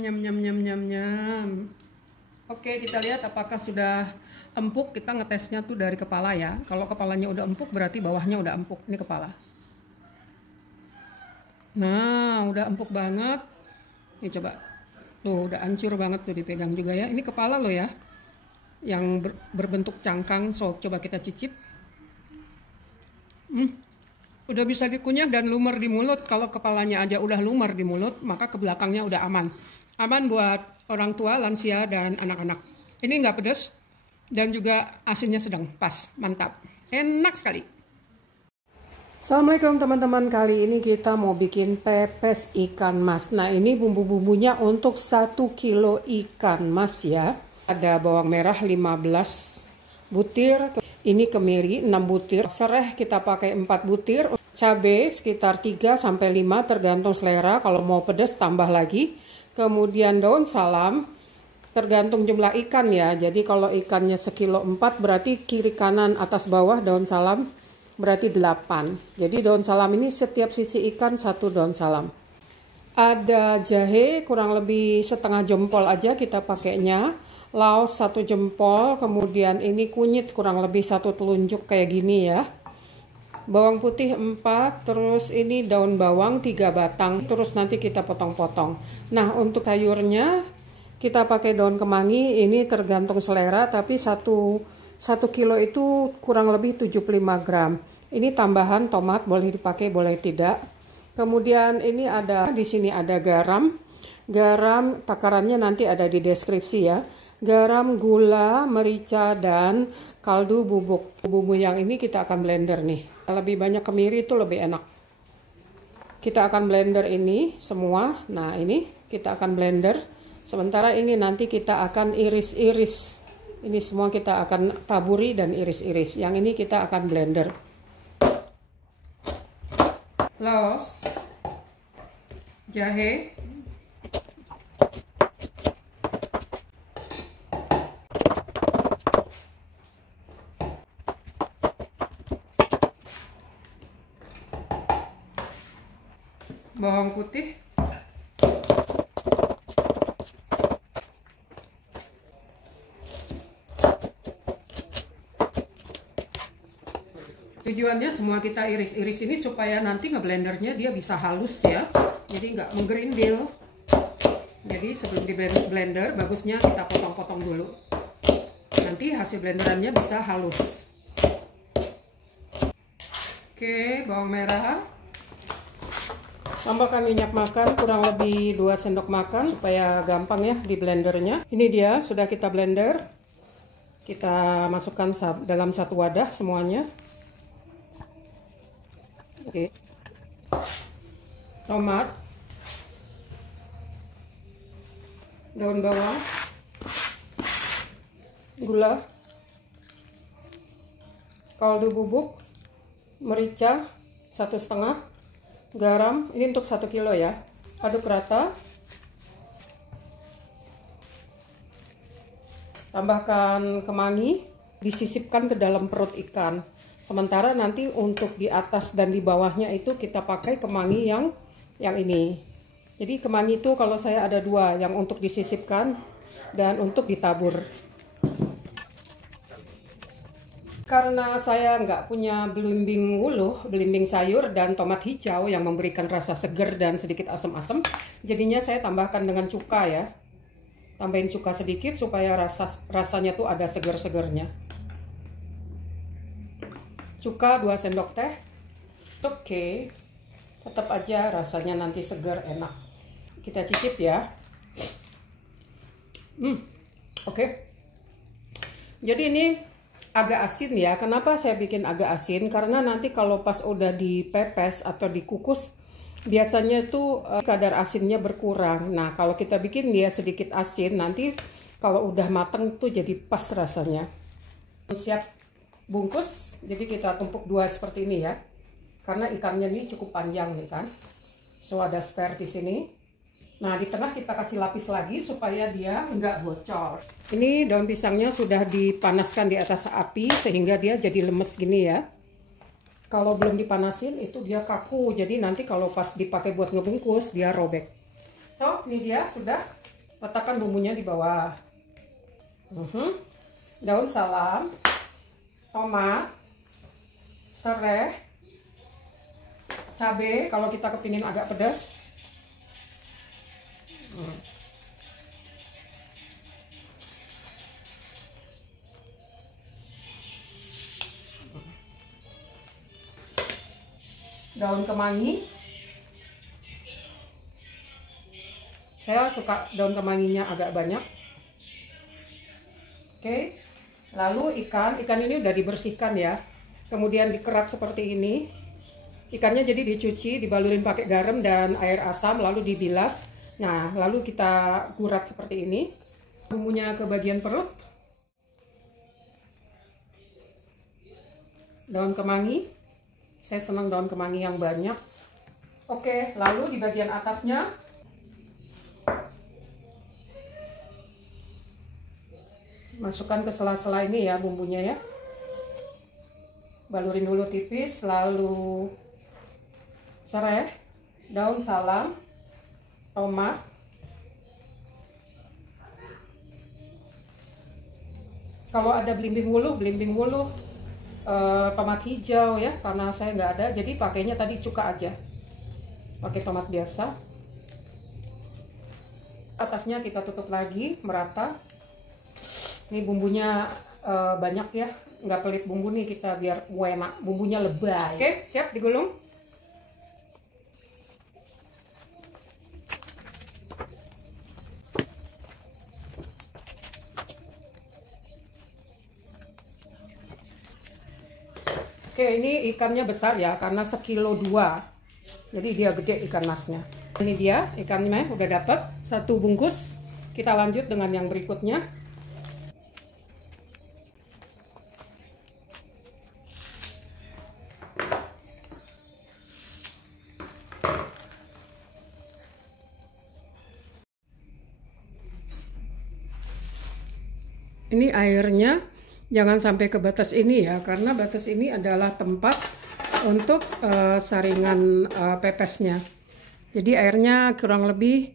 Nyam nyam nyam nyam nyam. Oke, kita lihat apakah sudah empuk. Kita ngetesnya tuh dari kepala ya. Kalau kepalanya udah empuk berarti bawahnya udah empuk. Ini kepala. Nah, udah empuk banget. Nih coba. Tuh, udah hancur banget tuh, dipegang juga ya. Ini kepala loh ya. Yang berbentuk cangkang. So, coba kita cicip. Udah bisa dikunyah dan lumer di mulut. Kalau kepalanya aja udah lumer di mulut, maka ke belakangnya udah aman. Aman buat orang tua, lansia, dan anak-anak. Ini nggak pedas dan juga asinnya sedang, pas, mantap. Enak sekali. Assalamualaikum teman-teman, kali ini kita mau bikin pepes ikan mas. Nah, ini bumbu-bumbunya untuk 1 kilo ikan mas ya. Ada bawang merah 15 butir, ini kemiri 6 butir, sereh kita pakai 4 butir, cabai sekitar 3-5 tergantung selera, kalau mau pedas tambah lagi. Kemudian daun salam, tergantung jumlah ikan ya. Jadi kalau ikannya sekilo 4 berarti kiri kanan atas bawah daun salam berarti 8. Jadi daun salam ini setiap sisi ikan 1 daun salam. Ada jahe kurang lebih setengah jempol aja kita pakainya. Laos 1 jempol, kemudian ini kunyit kurang lebih 1 telunjuk kayak gini ya. Bawang putih 4, terus ini daun bawang 3 batang, terus nanti kita potong-potong. Nah, untuk sayurnya kita pakai daun kemangi, ini tergantung selera, tapi 1 kilo itu kurang lebih 75 gram. Ini tambahan tomat, boleh dipakai, boleh tidak. Kemudian ini ada, di sini ada garam. Garam takarannya nanti ada di deskripsi ya. Garam, gula, merica, dan kaldu bubuk. Bumbu yang ini kita akan blender nih. Lebih banyak kemiri itu lebih enak. Kita akan blender ini semua. Nah, ini kita akan blender. Sementara ini nanti kita akan iris-iris. Ini semua kita akan taburi dan iris-iris. Yang ini kita akan blender. Laos, jahe, bawang putih, tujuannya semua kita iris-iris ini supaya nanti ngeblendernya dia bisa halus ya, jadi nggak menggerindil. Jadi sebelum di blender bagusnya kita potong-potong dulu, nanti hasil blenderannya bisa halus. Oke, bawang merah, tambahkan minyak makan kurang lebih 2 sendok makan supaya gampang ya di blendernya. Ini dia sudah kita blender. Kita masukkan dalam 1 wadah semuanya. Oke. Tomat, daun bawang, gula, kaldu bubuk, merica 1,5, garam, ini untuk 1 kilo ya. Aduk rata. Tambahkan kemangi, disisipkan ke dalam perut ikan. Sementara nanti untuk di atas dan di bawahnya itu kita pakai kemangi yang ini. Jadi kemangi itu kalau saya ada 2, yang untuk disisipkan dan untuk ditabur. Karena saya nggak punya belimbing wuluh, belimbing sayur dan tomat hijau yang memberikan rasa seger dan sedikit asam-asam, jadinya saya tambahkan dengan cuka ya. Tambahin cuka sedikit supaya rasanya tuh ada seger-segernya. Cuka 2 sendok teh. Oke. Tetap aja rasanya nanti seger, enak. Kita cicip ya. Oke. Jadi ini agak asin ya. Kenapa saya bikin agak asin? Karena nanti kalau pas udah dipepes atau dikukus, biasanya tuh kadar asinnya berkurang. Nah, kalau kita bikin dia sedikit asin, nanti kalau udah mateng tuh jadi pas rasanya. Siap bungkus, jadi kita tumpuk 2 seperti ini ya. Karena ikannya ini cukup panjang nih kan. So ada spare di sini. Nah, di tengah kita kasih lapis lagi supaya dia nggak bocor. Ini daun pisangnya sudah dipanaskan di atas api sehingga dia jadi lemes gini ya. Kalau belum dipanasin itu dia kaku, jadi nanti kalau pas dipakai buat ngebungkus dia robek. So, ini dia sudah. Letakkan bumbunya di bawah. Daun salam, tomat, serai, cabai kalau kita kepingin agak pedas. Daun kemangi. Saya suka daun kemanginya agak banyak. Oke. Lalu ikan ini udah dibersihkan ya. Kemudian dikerak seperti ini. Ikannya jadi dicuci, dibalurin pakai garam dan air asam lalu dibilas. Nah, lalu kita gurat seperti ini. Bumbunya ke bagian perut. Daun kemangi. Saya senang daun kemangi yang banyak. Oke, lalu di bagian atasnya masukkan ke sela-sela ini ya bumbunya ya. Balurin dulu tipis, lalu serai, daun salam, tomat, kalau ada belimbing wuluh, tomat hijau ya, karena saya nggak ada, jadi pakainya tadi cuka aja, pakai tomat biasa. Atasnya kita tutup lagi merata. Ini bumbunya banyak ya, nggak pelit bumbu nih kita biar enak, bumbunya lebay. Oke, siap digulung. Oke, ini ikannya besar ya, karena 1,2 kg. Jadi dia gede ikan masnya. Ini dia ikannya udah dapat 1 bungkus. Kita lanjut dengan yang berikutnya. Ini airnya jangan sampai ke batas ini ya, karena batas ini adalah tempat untuk saringan pepesnya. Jadi airnya kurang lebih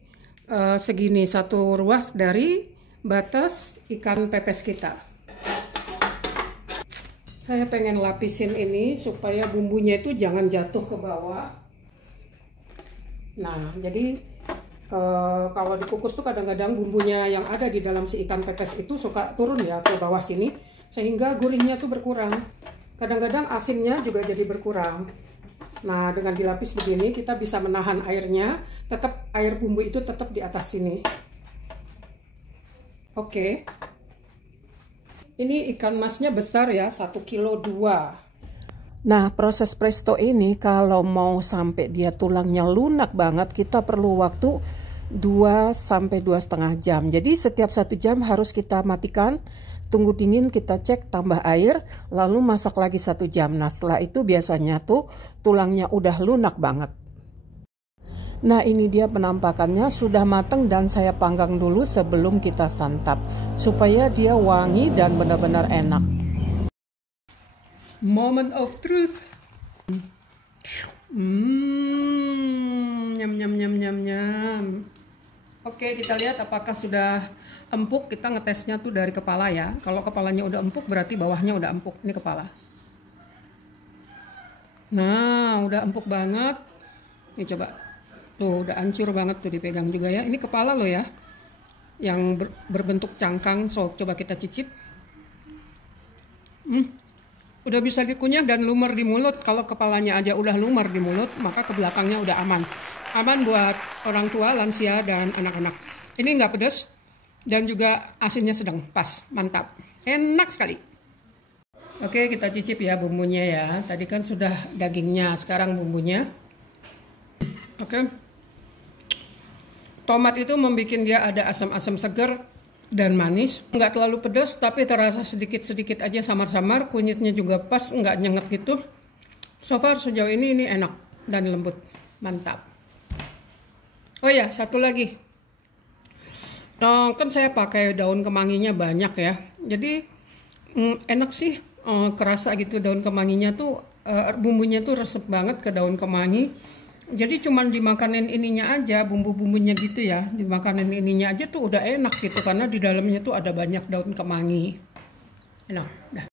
segini, 1 ruas dari batas ikan pepes kita. Saya pengen lapisin ini supaya bumbunya itu jangan jatuh ke bawah. Nah, jadi kalau dikukus tuh kadang-kadang bumbunya yang ada di dalam si ikan pepes itu suka turun ya ke bawah sini, sehingga gurihnya tuh berkurang. Kadang-kadang asinnya juga jadi berkurang. Nah, dengan dilapis begini kita bisa menahan airnya, tetap air bumbu itu tetap di atas sini. Oke. Ini ikan masnya besar ya, 1,2 kg. Nah, proses presto ini kalau mau sampai dia tulangnya lunak banget, kita perlu waktu 2 sampai 2,5 jam. Jadi setiap 1 jam harus kita matikan, tunggu dingin, kita cek, tambah air, lalu masak lagi 1 jam. Nah, setelah itu biasanya tuh tulangnya udah lunak banget. Nah, ini dia penampakannya, sudah matang dan saya panggang dulu sebelum kita santap supaya dia wangi dan benar-benar enak. Moment of truth. Nyam nyam nyam nyam nyam. Oke, kita lihat apakah sudah empuk. Kita ngetesnya tuh dari kepala ya. Kalau kepalanya udah empuk berarti bawahnya udah empuk. Ini kepala. Nah, udah empuk banget. Ini coba. Tuh, udah hancur banget tuh, dipegang juga ya. Ini kepala loh ya. Yang berbentuk cangkang. So, coba kita cicip. Udah bisa dikunyah dan lumer di mulut. Kalau kepalanya aja udah lumer di mulut, maka ke belakangnya udah aman. Aman buat orang tua, lansia, dan anak-anak. Ini nggak pedas dan juga asinnya sedang pas, mantap. Enak sekali. Oke, kita cicip ya bumbunya ya. Tadi kan sudah dagingnya, sekarang bumbunya. Oke. Tomat itu membuat dia ada asam-asam segar dan manis, nggak terlalu pedas tapi terasa sedikit-sedikit aja samar-samar, kunyitnya juga pas, nggak nyengat gitu. So far sejauh ini enak dan lembut, mantap. Oh ya, satu lagi, kan saya pakai daun kemanginya banyak ya, jadi enak sih, kerasa gitu daun kemanginya tuh bumbunya tuh resep banget ke daun kemangi. Jadi cuman dimakanin ininya aja, bumbu-bumbunya gitu ya, dimakanin ininya aja tuh udah enak gitu, karena di dalamnya tuh ada banyak daun kemangi. Enak.